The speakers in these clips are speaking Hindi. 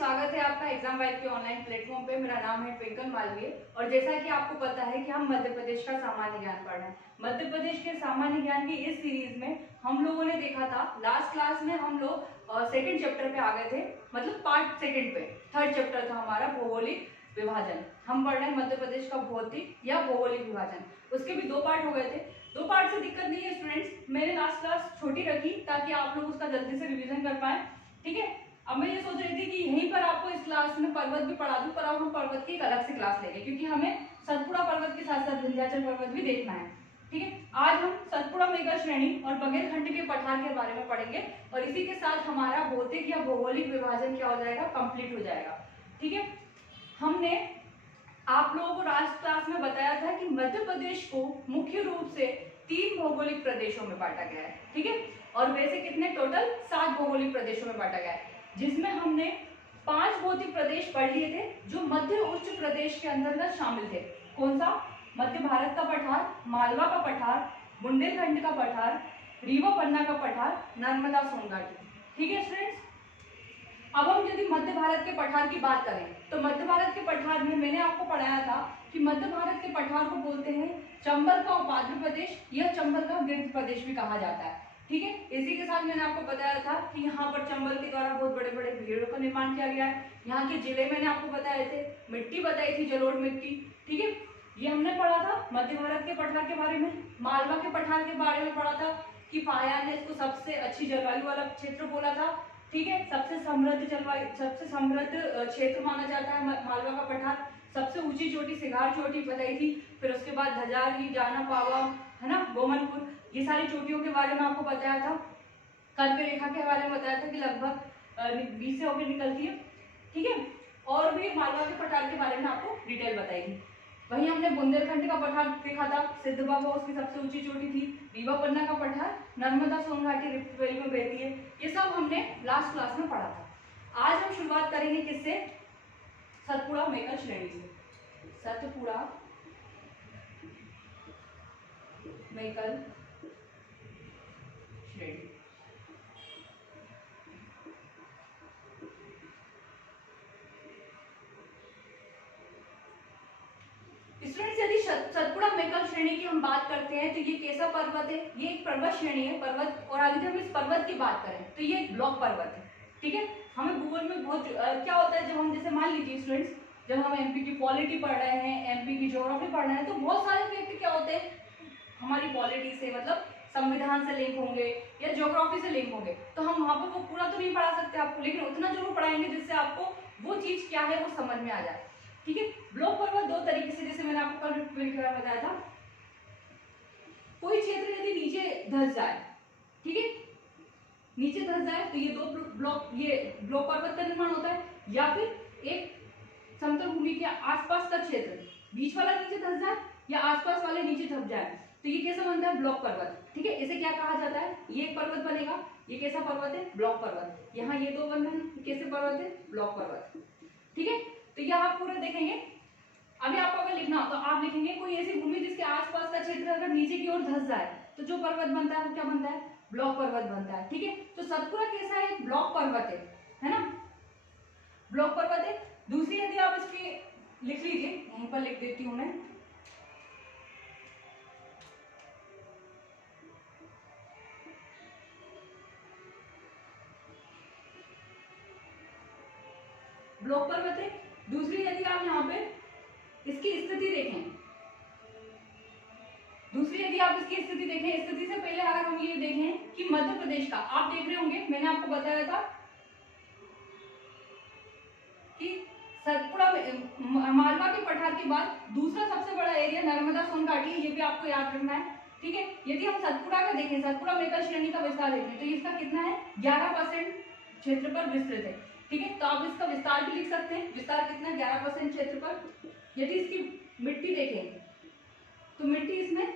स्वागत है आपका एग्जाम वाइब के ऑनलाइन प्लेटफॉर्म पे। मेरा नाम है ट्विंकल मालवीय और जैसा कि आपको पता है कि हम मध्य प्रदेश का सामान्य ज्ञान पढ़ रहे हैं। मध्य प्रदेश के सामान्य ज्ञान की इस सीरीज में हम लोगों ने देखा था, लास्ट क्लास में हम लोग सेकंड चैप्टर पे आ गए थे, मतलब पार्ट सेकंड पे। थर्ड चैप्टर था हमारा भौगोलिक विभाजन। हम पढ़ रहे हैं मध्य प्रदेश का भौतिक या भौगोलिक विभाजन। उसके भी दो पार्ट हो गए थे। दो पार्ट से दिक्कत नहीं है स्टूडेंट्स, मैंने लास्ट क्लास छोटी रखी ताकि आप लोग उसका जल्दी से रिवीजन कर पाए। ठीक है, अब मैं ये सोच रही थी कि यहीं पर आपको इस क्लास में पर्वत भी पढ़ा दूं, पर अब हम पर्वत की एक अलग से क्लास लेंगे क्योंकि हमें सतपुड़ा पर्वत के साथ साथ विंध्याचल पर्वत भी देखना है। ठीक है, आज हम सतपुड़ा मेघा श्रेणी और बघेलखंड के पठार के बारे में पढ़ेंगे और इसी के साथ हमारा भौतिक या भौगोलिक विभाजन क्या हो जाएगा, कंप्लीट हो जाएगा। ठीक है, हमने आप लोगों को लास्ट क्लास में बताया था कि मध्य प्रदेश को मुख्य रूप से 3 भौगोलिक प्रदेशों में बांटा गया है। ठीक है, और वैसे कितने टोटल 7 भौगोलिक प्रदेशों में बांटा गया है, जिसमें हमने 5 भौतिक प्रदेश पढ़ लिए थे जो मध्य उच्च प्रदेश के अंतर्गत शामिल थे। कौन सा? मध्य भारत का पठार, मालवा का पठार, बुंदेलखंड का पठार, रीवा पन्ना का पठार, नर्मदा सोनघाटी। ठीक है स्टूडेंट्स, अब हम यदि मध्य भारत के पठार की बात करें तो मध्य भारत के पठार में मैंने आपको पढ़ाया था कि मध्य भारत के पठार को बोलते हैं चंबल का उपाद्र प्रदेश या चंबल का गिर्द प्रदेश भी कहा जाता है। ठीक है, इसी के साथ मैंने आपको बताया था कि यहाँ पर चंबल के द्वारा बहुत बड़े बड़े भेड़ों का निर्माण किया गया है। यहाँ के जिले मैंने आपको बताए थे, मिट्टी बताई थी जलोढ़ मिट्टी। ठीक है, ये हमने पढ़ा था मध्य भारत के पठार के बारे में। मालवा के पठार के बारे में पढ़ा था कि पाया ने इसको सबसे अच्छी जलवायु वाला क्षेत्र बोला था। ठीक है, सबसे समृद्ध जलवायु, सबसे समृद्ध क्षेत्र माना जाता है मालवा का पठार। सबसे ऊंची चोटी सिगार चोटी बताई थी, फिर उसके बाद धजारी, जाना पावा, है ना, गोमनपुर, ये सारी चोटियों के बारे में आपको बताया था। कर्क रेखा के बारे में बताया था कि लगभग 20 से होकर निकलती है। ठीक है, और भी मालवा के पठार के बारे में आपको डिटेल बताई थी। वहीं हमने बुंदेलखंड का पठार देखा था, सिद्ध बाबा उसकी सबसे ऊंची चोटी थी। रीवा पन्ना का पठार नर्मदा सोनघाटी रिफ्ट वैली में बहती है। ये सब हमने लास्ट क्लास में पढ़ा था। आज हम शुरुआत करेंगे किससे? सतपुड़ा मेघल श्रेणी से। सतपुड़ा मेघल श्रेणी। स्टूडेंट्स, यदि सतपुड़ा मेघल श्रेणी की हम बात करते हैं तो ये कैसा पर्वत है? ये एक पर्वत श्रेणी है, पर्वत। और आगे जब इस पर्वत की बात करें तो ये एक ब्लॉक पर्वत है। ठीक है, हमें भूगोल में बहुत क्या होता है, जब हम जैसे मान लीजिए स्टूडेंट्स, जब हम एमपी की पॉलिटी पढ़ रहे हैं, एमपी की ज्योग्राफी पढ़ रहे हैं, तो बहुत सारे फैक्ट क्या होते हैं हमारी पॉलिटी से, मतलब संविधान से लिंक होंगे या ज्योग्राफी से लिंक होंगे, तो हम वहां पर वो पूरा तो नहीं पढ़ा सकते आपको, लेकिन उतना जरूर पढ़ाएंगे जिससे आपको वो चीज क्या है वो समझ में आ जाए। ठीक है, ब्लॉक पर्वत दो तरीके से, जैसे मैंने आपको कल बताया था, कोई क्षेत्र यदि नीचे धंस जाए, ठीक है, नीचे धंस जाए तो ये दो ब्लॉक, ये ब्लॉक पर्वत का निर्माण होता है, या फिर एक समतल भूमि के आसपास का क्षेत्र, बीच वाला नीचे धंस जाए या आसपास वाले नीचे धंस जाए, तो ये कैसा बनता है? ब्लॉक पर्वत। ठीक है, इसे क्या कहा जाता है? ये एक पर्वत बनेगा, ये कैसा पर्वत है? ब्लॉक पर्वत। यहाँ ये दो बन रहे हैं, कैसे पर्वत है? ब्लॉक पर्वत। ठीक है, तो यह आप पूरा देखेंगे। अभी आपको अगर लिखना हो तो आप लिखेंगे कोई ऐसी भूमि जिसके आसपास का क्षेत्र अगर नीचे की ओर धंस जाए तो जो पर्वत बनता है वो क्या बनता है? ब्लॉक पर्वत बनता है। ठीक है, तो सतपुड़ा कैसा है? ब्लॉक पर्वत है ना, ब्लॉक पर्वत है। दूसरी यदि आप इसकी लिख लीजिए, यहीं पर लिख देती हूं मैं, ब्लॉक पर्वत है। दूसरी यदि आप यहाँ पे इसकी स्थिति देखें, दूसरी यदि आप इसकी स्थिति देखें, स्थिति से पहले अगर हम ये देखें कि मध्य प्रदेश का, आप देख रहे होंगे मैंने आपको बताया था कि सतपुड़ा मालवा के पठार के बाद दूसरा सबसे बड़ा एरिया नर्मदा सोनघाटी, ये भी आपको याद रखना है। ठीक है, यदि हम सतपुड़ा का देखें, सतपुड़ा मेघल श्रेणी का विस्तार देखें तो इसका कितना है? 11% क्षेत्र पर विस्तृत है। ठीक है, तो आप इसका विस्तार भी लिख सकते हैं। विस्तार कितना है? 11% क्षेत्र पर। यदि इसकी मिट्टी देखें तो मिट्टी इसमें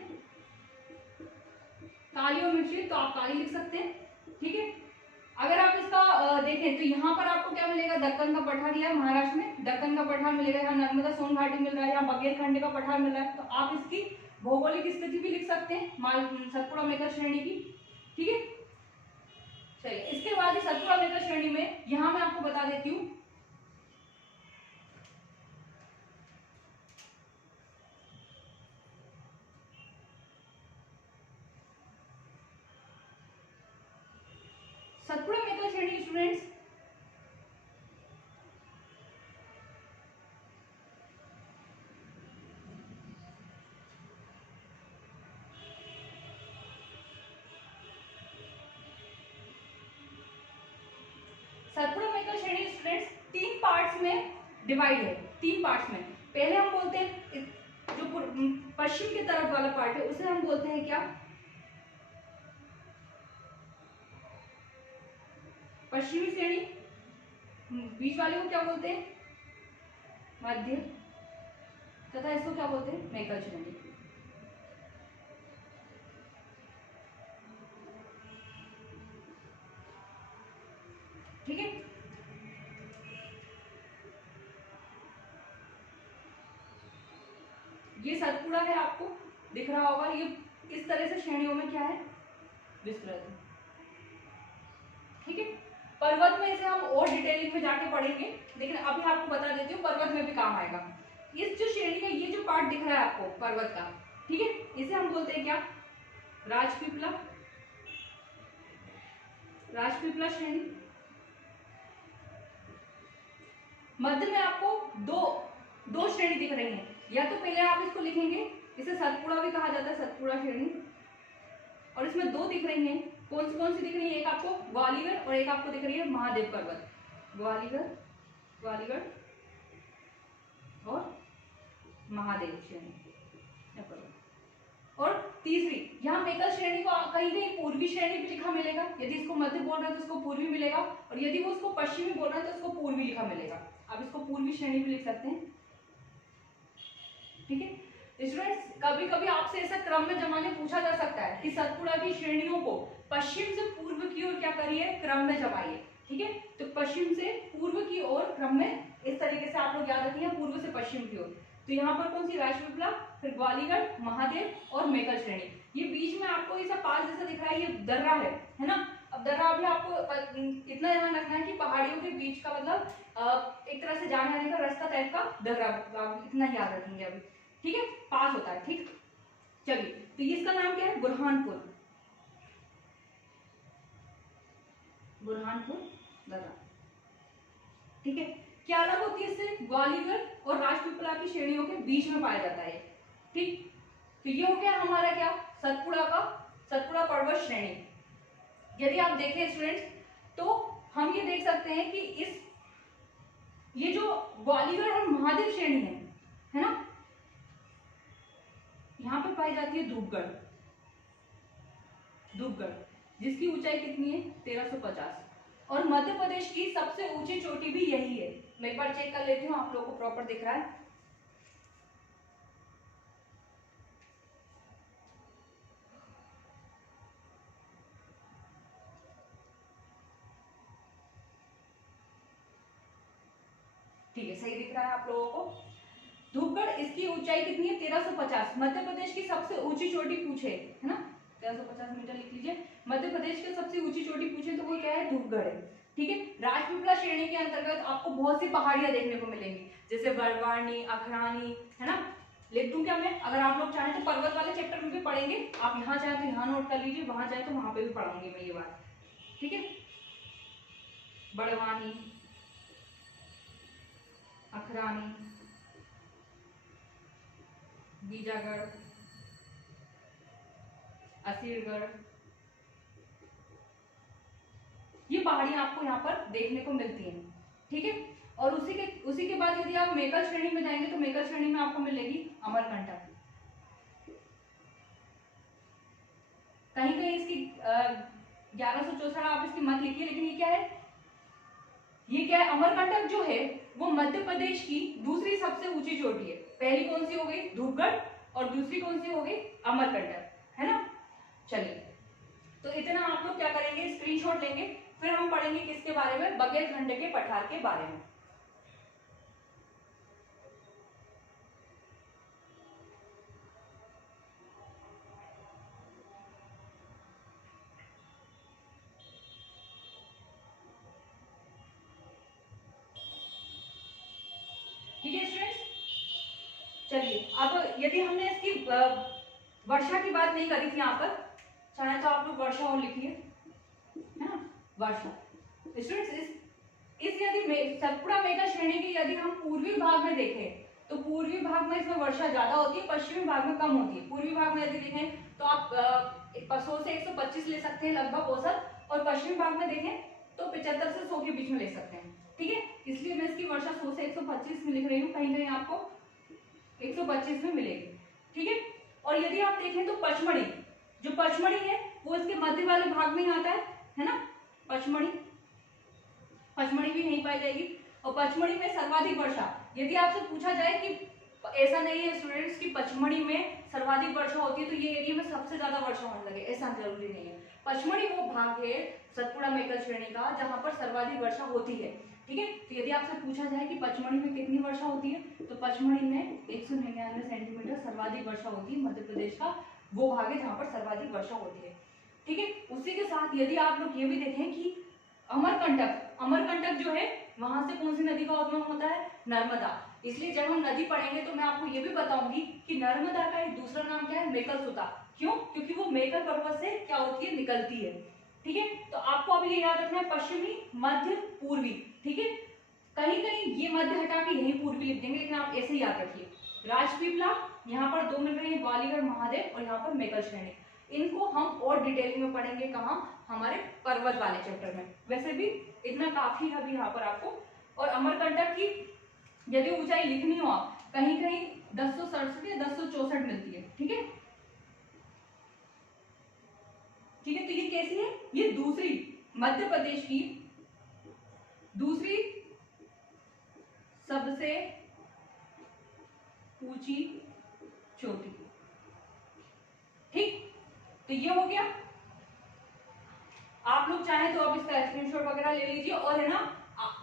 काली और मिट्टी, तो आप काली लिख सकते हैं। ठीक है, अगर आप इसका देखें तो यहाँ पर आपको क्या मिलेगा? दक्कन का पठार, या महाराष्ट्र में दक्कन का पठार मिलेगा, यहाँ नर्मदा सोनघाटी मिल रहा है, यहाँ बघेलखंड का पठार मिल रहा है, तो आप इसकी भौगोलिक स्थिति भी लिख सकते हैं सतपुड़ा मेघल श्रेणी की। ठीक है, चलिए इसके बाद सतपुड़ा मेघल श्रेणी में यहाँ मैं आपको बता देती हूँ सतपुड़ा मेकल श्रेणी स्टूडेंट्स, सतपुड़ा मेकल श्रेणी स्टूडेंट्स तीन पार्ट्स में डिवाइड है। तीन पार्ट्स में पहले हम बोलते हैं जो पश्चिम की तरफ वाला पार्ट है उसे हम बोलते हैं क्या, पश्चिमी श्रेणी। बीच वाले को क्या बोलते हैं, मध्य, तथा इसको क्या बोलते हैं, मेकल श्रेणी। ठीक है, ये सतपुड़ा है, आपको दिख रहा होगा। ये इस तरह से श्रेणियों में क्या है, विस्तृत है। ठीक है, पर्वत में इसे हम और डिटेलिंग में जाके पढ़ेंगे, लेकिन अभी आपको बता देती हूँ पर्वत में भी काम आएगा। इस जो श्रेणी है, ये जो पार्ट दिख रहा है आपको पर्वत का, ठीक है, इसे हम बोलते हैं क्या, राजपीपला, राजपीपला श्रेणी। मध्य में आपको दो श्रेणी दिख रही है, या तो पहले आप इसको लिखेंगे, इसे सतपुड़ा भी कहा जाता है, सतपुड़ा श्रेणी। और इसमें दो दिख रही हैं, कौन सी दिख रही है, एक आपको ग्वालियर और एक आपको दिख रही है महादेव पर्वत। ग्वालियर और महादेव श्रेणी पर्वत। और तीसरी, यहाँ मेकल श्रेणी को कहीं कहीं पूर्वी श्रेणी भी लिखा मिलेगा। यदि इसको मध्य बोल रहे हैं तो उसको पूर्वी मिलेगा, और यदि वो उसको पश्चिमी बोल रहे हैं तो उसको पूर्वी लिखा मिलेगा। आप इसको पूर्वी श्रेणी भी लिख सकते हैं। ठीक है स्टूडेंट्स, कभी कभी आपसे ऐसा क्रम में जमाने पूछा जा सकता है कि सतपुड़ा की श्रेणियों को पश्चिम से पूर्व की ओर क्या करिए, क्रम में जमाइए। ठीक है, तो पश्चिम से पूर्व की ओर क्रम में इस तरीके से आप लोग याद रखिए, पूर्व से पश्चिम की ओर। तो यहाँ पर कौन सी, राजपीपला, फिर ग्वालियर, महादेव और मेकल श्रेणी। ये बीच में आपको ये सब पास जैसा दिख रहा है, ये दर्रा है ना। अब दर्रा भी आपको इतना ध्यान रखना है कि पहाड़ियों के बीच का मतलब एक तरह से जाने आने का रास्ता टाइप का दर्रा, आप इतना याद रखेंगे अभी। ठीक है, पास होता है। ठीक, चलिए, तो इसका नाम क्या है, बुरहानपुर दर्रा। ठीक है, क्या अलग होती है इससे, ग्वालियर और राजपीपला की श्रेणियों के बीच में पाया जाता है। ठीक, तो ये हो गया हमारा क्या, सतपुड़ा पर्वत श्रेणी। यदि आप देखें स्टूडेंट्स, तो हम ये देख सकते हैं कि ये जो ग्वालियर और महादेव श्रेणी है ना, यहाँ पे पाई जाती है धूपगढ़, जिसकी ऊंचाई कितनी है, 1350। और मध्य प्रदेश की सबसे ऊंची चोटी भी यही है। मैं एक बार चेक कर लेती हूँ, आप लोगों को प्रॉपर दिख रहा है। ठीक है, सही दिख रहा है आप लोगों को। धूपगढ़, इसकी ऊंचाई कितनी है, 1350। मध्य प्रदेश की सबसे ऊंची चोटी पूछे, है ना, 1350 मीटर लिख लीजिए। मध्य प्रदेश की सबसे ऊंची चोटी पूछे तो वो क्या है, धूपगढ़ है। ठीक है, राजपीपला श्रेणी के अंतर्गत आपको बहुत सी पहाड़ियां देखने को मिलेंगी, जैसे बड़वानी, अखरानी, है ना। लिख दूं क्या मैं, अगर आप लोग चाहें तो पर्वत वाले चैप्टर में भी पढ़ेंगे, आप यहाँ चाहे तो यहाँ नोट कर लीजिए, वहां चाहे तो वहां पे भी पढ़ाऊंगी मैं ये बात। ठीक है, बड़वानी, अखरानी, बीजागढ़, असीरगढ़, ये पहाड़ियां आपको यहाँ पर देखने को मिलती हैं। ठीक है, और उसी के बाद यदि आप मेकल श्रेणी में जाएंगे तो मेकल श्रेणी में आपको मिलेगी अमरकंटक। कहीं कहीं इसकी 1164 आप इसकी मत लिखिए, लेकिन ये क्या है, अमरकंटक जो है वो मध्य प्रदेश की दूसरी सबसे ऊंची चोटी है। पहली कौन सी हो गई, धूपगढ़, और दूसरी कौन सी हो गई, अमरकंटक, है ना। चलिए, तो इतना आप लोग क्या करेंगे, स्क्रीनशॉट लेंगे, फिर हम पढ़ेंगे किसके बारे में, बघेलखंड के पठार के बारे में। ठीक है स्टूडेंट्स, चलिए अब यदि हमने इसकी वर्षा की बात नहीं करी थी यहाँ पर, चाहे तो आप लोग वर्षा और लिखिए, है ना। वर्षा। स्टूडेंट्स इस यदि सतपुड़ा मेघा श्रेणी की यदि हम पूर्वी भाग में देखें तो पूर्वी भाग में इसमें वर्षा ज्यादा होती है, पश्चिमी भाग में कम होती है। पूर्वी भाग में यदि देखें तो आप 100 से 125 ले सकते हैं लगभग औसत, और पश्चिमी भाग में देखें तो 75 से 100 के बीच में ले सकते हैं। ठीक है, इसलिए मैं इसकी वर्षा 100 से 125 में लिख रही हूँ, कहीं कहीं आपको 125 में मिलेगी। ठीक है, और यदि आप देखें तो पचमढ़ी, जो पचमढ़ी है वो इसके मध्य वाले भाग में ही आता है ना। पचमढ़ी भी नहीं पाई जाएगी। और पचमढ़ी में सर्वाधिक वर्षा, यदि आपसे पूछा जाए कि ऐसा नहीं है स्टूडेंट्स कि पचमढ़ी में सर्वाधिक वर्षा होती है तो ये एरिया में सबसे ज्यादा वर्षा होने लगे, ऐसा जरूरी नहीं है। पचमढ़ी वो भाग है सतपुड़ा मेघल श्रेणी का जहां पर सर्वाधिक वर्षा होती है। ठीक है, तो यदि आपसे पूछा जाए कि पचमढ़ी में कितनी वर्षा होती है तो पचमढ़ी में 199 सेंटीमीटर सर्वाधिक वर्षा होती है। मध्य प्रदेश का वो भाग है जहां पर सर्वाधिक वर्षा होती है। ठीक है, उसी के साथ यदि आप लोग ये भी देखें कि अमरकंटक जो है वहां से कौन सी नदी का उद्गम होता है, नर्मदा। इसलिए जब हम नदी पढ़ेंगे तो मैं आपको ये भी बताऊंगी कि नर्मदा का एक दूसरा नाम क्या है, मेकलसुता। क्यों? क्योंकि वो मेकल पर्वत से क्या होती है, निकलती है। ठीक है, तो आपको अभी ये याद रखना है, पश्चिमी, मध्य, पूर्वी। ठीक है, कहीं कहीं ये मध्य हटा के यही पूर्वी लिख देंगे, लेकिन आप ऐसे याद रखिए। राजपीपला यहाँ पर 2 मिल रही है, ग्वालियर महादेव, और यहाँ पर मेकल श्रेणी। इनको हम और डिटेलिंग में पढ़ेंगे कहाँ, हमारे पर्वत वाले चैप्टर में। वैसे भी इतना काफी है अभी यहाँ पर आपको। और अमरकंटक की यदि ऊंचाई लिखनी हो आप, कहीं कहीं 1067 या 1064 मिलती है। ठीक है, ठीक है, तो ये कैसी है, ये दूसरी मध्य प्रदेश की दूसरी सबसे ऊंची चोटी। ठीक, तो ये हो गया। आप लोग चाहें तो आप इसका स्क्रीनशॉट वगैरह ले लीजिए। और है ना,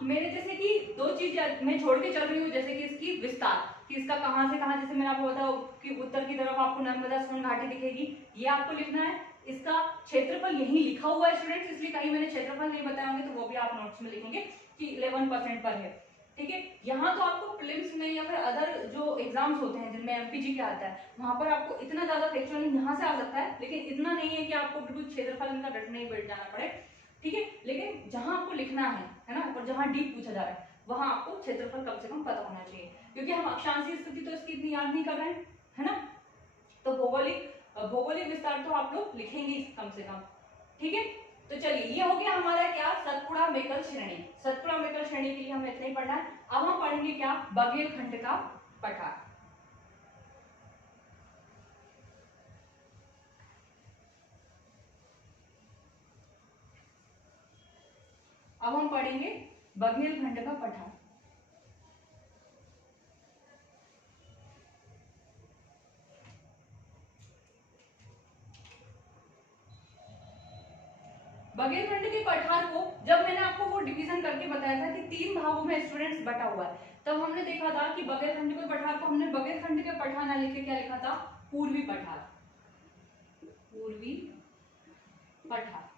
मेरे जैसे कि 2 चीज मैं छोड़ के चल रही हूँ, जैसे कि इसकी विस्तार, कि इसका कहां से कहां, जैसे मैंने आपको बताया कि उत्तर की तरफ आपको नर्मदा सोन घाटी दिखेगी, ये आपको लिखना है। इसका क्षेत्रफल यही लिखा हुआ है स्टूडेंट्स, इसलिए कहीं मैंने क्षेत्रफल नहीं बताया होंगे तो वो भी आप नोट्स में लिखेंगे कि 11% पर है। ठीक है, यहाँ तो आपको प्रीलिम्स में या फिर अदर जो एग्जाम्स होते हैं जिनमें एमपीजी के आता है, वहां पर आपको इतना ज्यादा फैक्चुअल यहाँ से आ सकता है, लेकिन इतना नहीं है कि आपको बिल्कुल क्षेत्रफल इनका रटने ही बैठ जाना पड़े। ठीक है, लेकिन जहां आपको लिखना है ना, और जहां डीप पूछा जा रहा है वहां आपको क्षेत्रफल कम से कम पता होना चाहिए, क्योंकि हम अक्षांशीय स्थिति तो इसकी इतनी याद नहीं कर रहे हैं, है ना। तो भौगोलिक विस्तार तो आप लोग लिखेंगे कम से कम। ठीक है, तो चलिए ये हो गया हमारा क्या, सतपुड़ा मेकल श्रेणी। सतपुड़ा मेकल श्रेणी के लिए हमें इतना ही पढ़ना है। अब हम पढ़ेंगे क्या, बघेलखंड का पठार। अब हम पढ़ेंगे बघेलखंड का पठार। बघेलखंड के पठार को जब मैंने आपको वो डिवीजन करके बताया था कि 3 भागों में स्टूडेंट्स बटा हुआ है, तब हमने देखा था कि बघेलखंड के पठार को हमने बघेलखंड के पठार ना लिख के क्या लिखा था, पूर्वी पठार। पूर्वी पठार,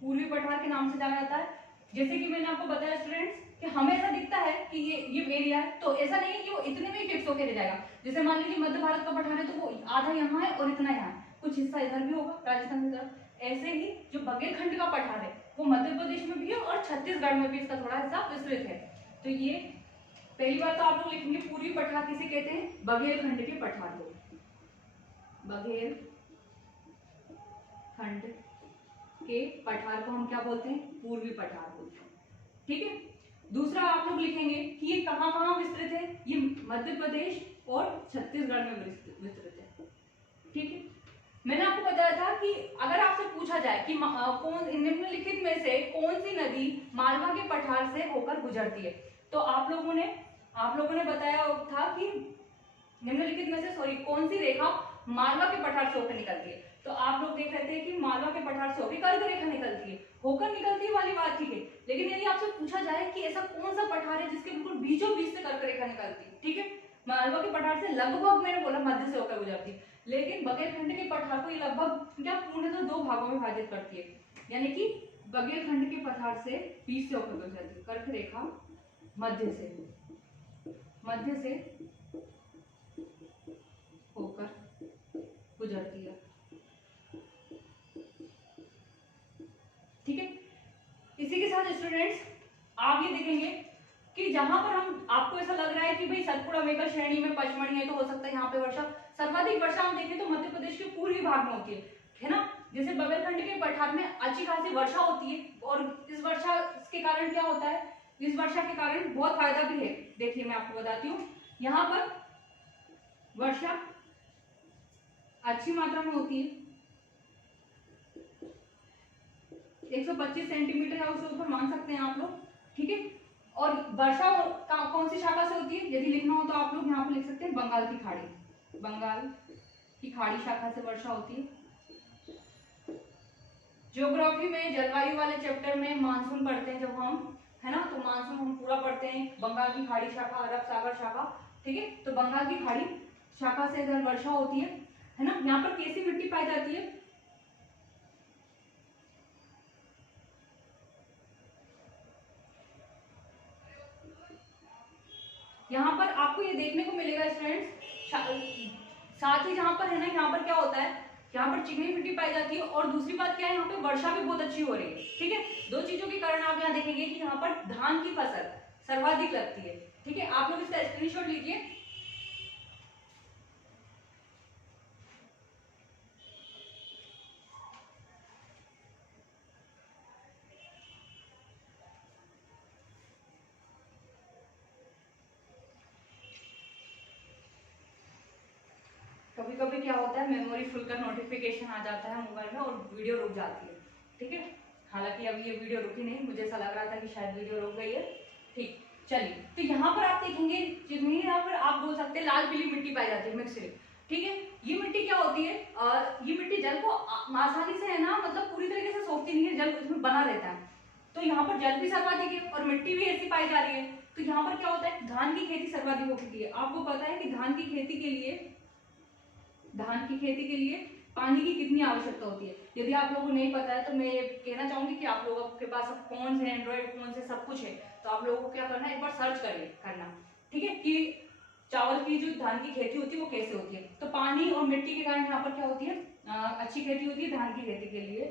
पूर्वी पठार के नाम से जाना जाता है। जैसे कि मैंने आपको बताया स्टूडेंट्स कि हमें ऐसा दिखता है कि ये एरिया है, तो ऐसा नहीं है कि वो इतने में ही फिक्स होकर रह जाएगा। जैसे मान लीजिए मध्य भारत का पठार है तो वो आधा यहाँ है और इतना यहाँ है, कुछ हिस्सा इधर भी होगा राजस्थान की तरफ। ऐसे ही जो बघेलखंड का पठार है वो मध्य प्रदेश में भी है और छत्तीसगढ़ में भी इसका थोड़ा हिस्सा विस्तृत है। तो ये पहली बात तो आप लोग लिखेंगे पूर्वी पठार किसे कहते हैं, बघेलखंड के पठार को, बघेलखंड के पठार को हम क्या बोलते हैं, पूर्वी पठार बोलते हैं। ठीक है, दूसरा आप लोग लिखेंगे कि ये कहां कहां विस्तृत है, ये मध्य प्रदेश और छत्तीसगढ़ में विस्तृत है। ठीक है, मैंने आपको बताया था कि अगर आपसे पूछा जाए कि कौन निम्नलिखित में से कौन सी नदी मालवा के पठार से होकर गुजरती है, तो आप लोगों ने बताया था कि निम्नलिखित में से कौन सी रेखा मालवा के पठार से होकर निकलती है। तो आप लोग देख रहे थे कि मालवा के पठार से होकर कर्क रेखा निकलती है, होकर निकलती है वाली बात ठीक है, लेकिन यदि आपसे पूछा जाए कि ऐसा कौन सा पठार है जिसके बिल्कुल बीचों बीच से कर्क रेखा निकलती है, ठीक है, मालवा के पठार से लगभग मैंने बोला मध्य से होकर गुजरती है, लेकिन बघेलखंड के पठार को ये लगभग क्या पूर्णतः 2 भागों में विभाजित करती है, यानी कि बघेलखंड के पठार से बीच से होकर गुजरती है, कर्क रेखा मध्य से होकर गुजरती है। स्टूडेंट्स आप ये देखेंगे कि जहां पर हम आपको ऐसा लग रहा है कि भाई सतपुड़ा मेकल श्रेणी में पचमढ़ी है तो हो सकता है यहाँ पे वर्षा, सर्वाधिक वर्षा हम देखें तो मध्य प्रदेश के पूर्वी भाग में होती है ना। जैसे बगलखंड के पठार में अच्छी खासी वर्षा होती है और इस वर्षा के कारण क्या होता है, इस वर्षा के कारण बहुत फायदा भी है। देखिए मैं आपको बताती हूँ, यहाँ पर वर्षा अच्छी मात्रा में होती है, 125 सेंटीमीटर है, उससे ऊपर मान सकते हैं आप लोग, ठीक है। और वर्षा कौन सी शाखा से होती है, यदि लिखना हो तो आप लोग यहाँ पर लिख सकते हैं बंगाल की खाड़ी, बंगाल की खाड़ी शाखा से वर्षा होती है। ज्योग्राफी में जलवायु वाले चैप्टर में मानसून पढ़ते हैं जब हम, है ना, तो मानसून हम पूरा पढ़ते हैं, बंगाल की खाड़ी शाखा, अरब सागर शाखा, ठीक है। तो बंगाल की खाड़ी शाखा से इधर वर्षा होती है ना। यहाँ पर कैसी मिट्टी पाई जाती है, यहाँ पर आपको ये देखने को मिलेगा स्टूडेंट्स, साथ ही जहाँ पर है ना, यहाँ पर क्या होता है, यहाँ पर चिकनी मिट्टी पाई जाती है और दूसरी बात क्या है, यहाँ पे वर्षा भी बहुत अच्छी हो रही है, ठीक है। दो चीजों के कारण आप यहाँ देखेंगे कि यहाँ पर धान की फसल सर्वाधिक लगती है, ठीक है। आप लोग इसका स्क्रीनशॉट लीजिए। कभी कभी क्या होता है, मेमोरी फुल का नोटिफिकेशन आ जाता है मोबाइल में और वीडियो रुक जाती है, ठीक है। हालांकि अभी ये वीडियो रुकी नहीं, मुझे ऐसा लग रहा था कि शायद वीडियो रुक गई है, ठीक। चलिए, तो यहाँ पर आप देखेंगे जितनी, यहाँ पर आप बोल सकते हैं लाल पीली मिट्टी पाई जाती है मिक्सड, ठीक है। ये मिट्टी क्या होती है, ये मिट्टी जल को आसानी से, है ना, मतलब पूरी तरीके से सोखती नहीं है, जल इसमें बना रहता है। तो यहाँ पर जल भी सर्वाधिक है और मिट्टी भी ऐसी पाई जा रही है। तो यहाँ पर क्या होता है, धान की खेती सर्वाधिक होती है। आपको पता है कि धान की खेती के लिए पानी की कितनी आवश्यकता होती है। यदि आप लोगों को नहीं पता है तो मैं ये कहना चाहूंगी कि आप लोगों के पास अब फोन है, एंड्रॉइड फोन से सब कुछ है, तो आप लोगों को क्या करना है, एक बार सर्च करना, ठीक है, कि चावल की जो धान की खेती होती है वो कैसे होती है। तो पानी और मिट्टी के कारण यहाँ पर क्या होती है, अच्छी खेती होती है, धान की खेती के लिए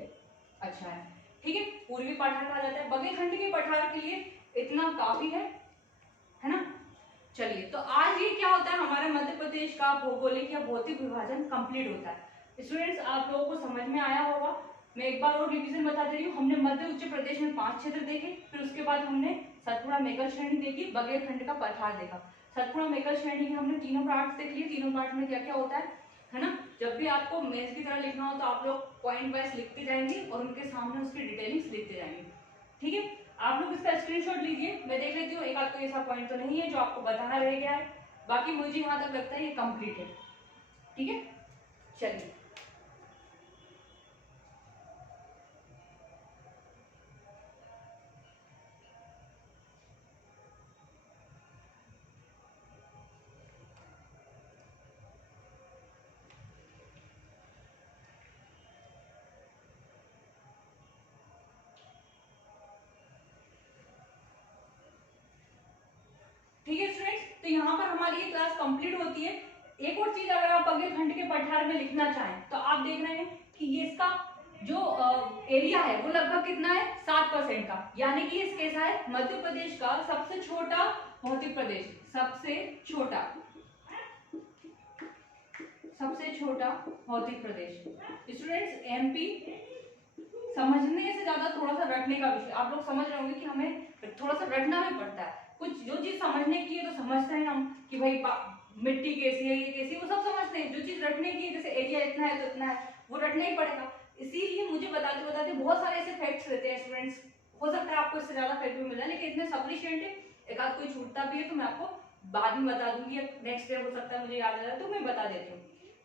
अच्छा है, ठीक है। पूर्वी पठार कहा जाता है, बगलखंड के पठार के लिए इतना काफी है ना। चलिए, तो आज ये क्या होता है, हमारे मध्य प्रदेश का भौगोलिक या भौतिक विभाजन कंप्लीट होता है। स्टूडेंट्स आप लोगों को समझ में आया होगा। मैं एक बार और रिवीजन बता दे रही हूँ। हमने मध्य उच्च प्रदेश में 5 क्षेत्र देखे, फिर उसके बाद हमने सतपुड़ा मेकल श्रेणी देखी, बगेलखंड का पठार देखा। सतपुड़ा मेकल श्रेणी के हमने तीनों पार्ट देख लिए। तीनों पार्ट में क्या क्या होता है ना। जब भी आपको मेंस की तरह लिखना हो तो आप लोग पॉइंट वाइज लिखते जाएंगे और उनके सामने उसकी डिटेलिंग्स लिखते जाएंगे, ठीक है। आप लोग इसका स्क्रीनशॉट लीजिए, मैं देख लेती हूँ एक आध कोई ऐसा पॉइंट तो नहीं है जो आपको बताना रह गया है। बाकी मुझे यहाँ तक लगता है ये कंप्लीट है, ठीक है। चलिए, ठीक है स्टूडेंट्स, तो यहाँ पर हमारी ये क्लास कंप्लीट होती है। एक और चीज अगर आप बगेलखंड के पठार में लिखना चाहें तो आप देख रहे हैं कि ये इसका जो एरिया है वो लगभग कितना है, 7% का, यानी कि ये कैसा है, मध्य प्रदेश का सबसे छोटा भौतिक प्रदेश, सबसे छोटा भौतिक प्रदेश। स्टूडेंट्स एमपी समझने से ज्यादा थोड़ा सा रटने का विषय, आप लोग समझ रहे होंगे कि हमें थोड़ा सा रटना भी पड़ता है। कुछ जो चीज समझने की है तो समझते हैं हम कि भाई मिट्टी कैसी है, ये कैसी है, वो सब समझते हैं। जो चीज रटने की है, जैसे एरिया इतना है तो इतना है, वो रटना ही पड़ेगा। इसीलिए मुझे बताते बताते बहुत सारे ऐसे फैक्ट्स रहते हैं स्टूडेंट्स, हो सकता है आपको इससे ज्यादा फैक्ट भी मिल जाए, लेकिन इतने सफिशिएंट है। एक आध कोई छूटता भी है तो मैं आपको बाद में बता दूंगी, नेक्स्ट डे हो सकता है मुझे याद आ जाए तो मैं बता देती हूँ,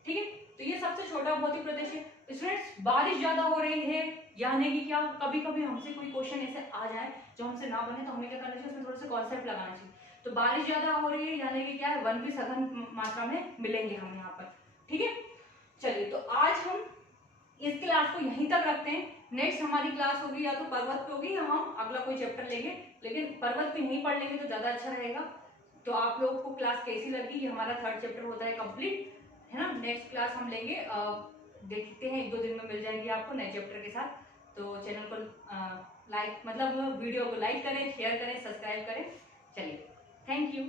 ठीक है। तो ये सबसे छोटा भौतिक प्रदेश है। स्टूडेंट्स बारिश ज्यादा हो रही है, यानी कि क्या, कभी कभी हमसे कोई क्वेश्चन ऐसे आ जाए जो हमसे ना बने तो हमें क्या करना चाहिए, उसमें थोड़ा सा कॉन्सेप्ट लगाना चाहिए। तो बारिश ज्यादा हो रही है यानी कि क्या है, वन भी सघन मात्रा में मिलेंगे हम यहाँ पर, ठीक है। चलिए, तो आज हम इस क्लास को यहीं तक रखते हैं। नेक्स्ट हमारी क्लास होगी या तो पर्वत पे होगी या हम अगला कोई चैप्टर लेंगे, लेकिन पर्वत पे यहीं पढ़ लेंगे तो ज्यादा अच्छा रहेगा। तो आप लोगों को क्लास कैसी लगी, ये हमारा 3rd चैप्टर होता है कंप्लीट, है ना। नेक्स्ट क्लास हम लेंगे, देखते हैं 1-2 दिन में मिल जाएंगे आपको नए चैप्टर के साथ। तो चैनल को लाइक मतलब वीडियो को लाइक करें, शेयर करें, सब्सक्राइब करें। चलिए, थैंक यू।